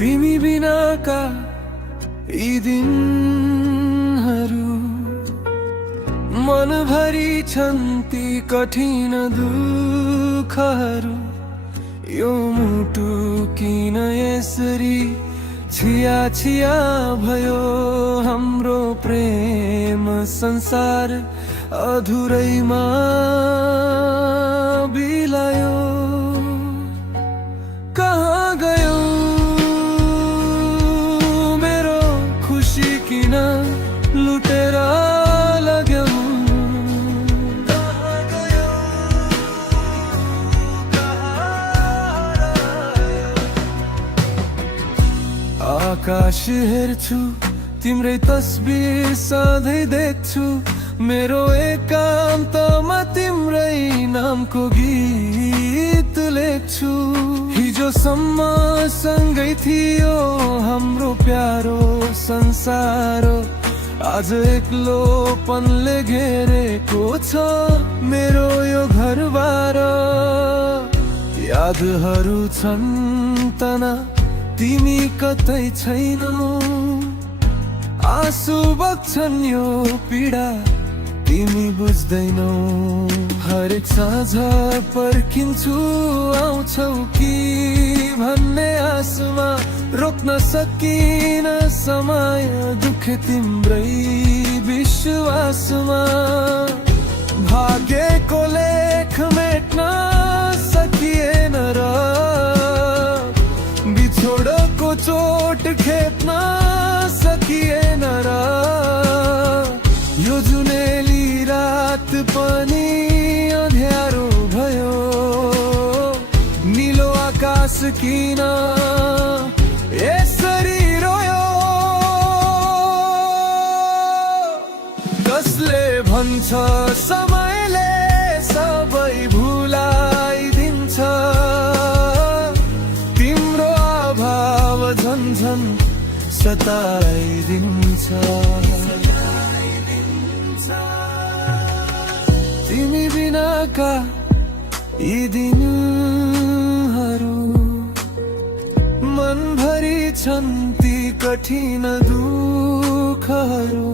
तिमी बिनाका यी दिनहरू मनभरि छन् ती कठिन दुःखहरू। यो मुटु किन यसरी छिया छिया भयो, हाम्रो प्रेम संसार अधुरैमा बिलायो। कहाँ गयो मेरो खुसी, किन लुटेर लग्यौ? कहाँ गयो, आकाश हेर्छु, तिम्रै तस्बिर सधैँ देख्छु। मेरो एकान्तमा तिम्रै नामको गीत लेख्छु। हिजोसम्म सँगै थियो हाम्रो प्यारो संसार, आज एक्लोपनले घेरेको छ मेरो यो घरबार। यादहरू छन् तना, तिमी कतै छैनौ। आँसु बग्छन् यो पीडा, तिमी बुझ्दैनौ। हरेक साँझ पर्खिन्छु आउँछौ कि भन्ने आसमा, रोक्न सकिन समय दुखे तिम्रै विश्वासमा। भाग्यको लेख मेट्न सकिएन र बिछोडको चोट खेप्न सकिएन र। यो जुनेली रात पनि अँध्यारो भयो, नीलो आकाश किन यसरी रोयो? कसले भन्छ समयले सबै भुलाइदिन्छ, तिम्रो अभाव झन्झन सताइदिन्छ। तिमी बिनाका यी दिनहरू मनभरि छन् ती कठिन दुःखहरू।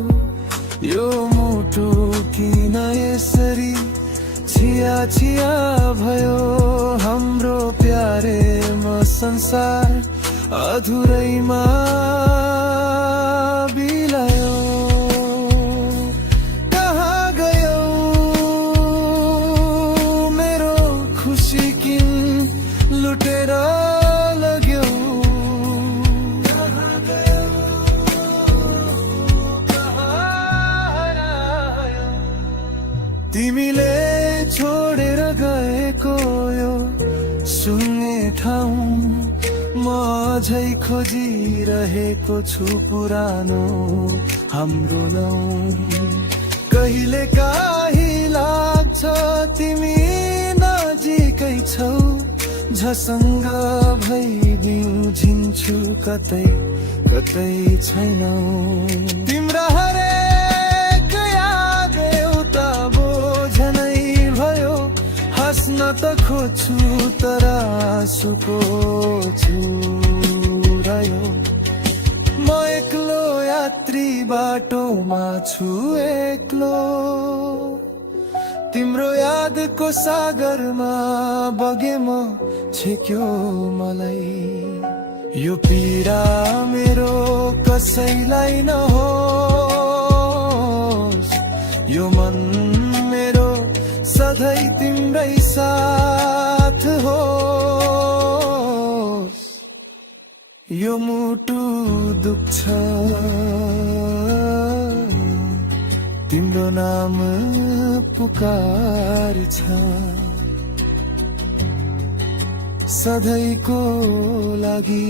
यो मुटु किन यसरी छिया छिया भयो, हाम्रो प्यारेमा संसार अधुरैमा बिलायो। कहाँ गयो मेरो खुसी, किन लुटेर लग्यौ? कहाँ गयो, कहाँ हरायो? तिमीले छोडेर गएको यो सुन्ने ठाउँ म अझै खोजिरहेको छु पुरानो हाम्रो नाउँ। कहिले काहीँ लाग्छ तिमी नजिकै छौ, झसङ्ग भइदिन्छु कतै कतै छैनौ। तिम्रा हरेक याद एउटा बोझनै भयो, हाँस्न त खोज्छु तर आँसुको छुरायो। म एक्लो यात्री बाटोमा छु एक्लो, तिम्रो यादको सागरमा बगे म छेक्यो मलाई। यो पीडा मेरो कसैलाई नहोस्, यो मन मेरो सधैँ तिम्रै साथ होस्। यो मुटु दुख्छ तिम्रो नाम पुकार्छ, सधैँको लागि।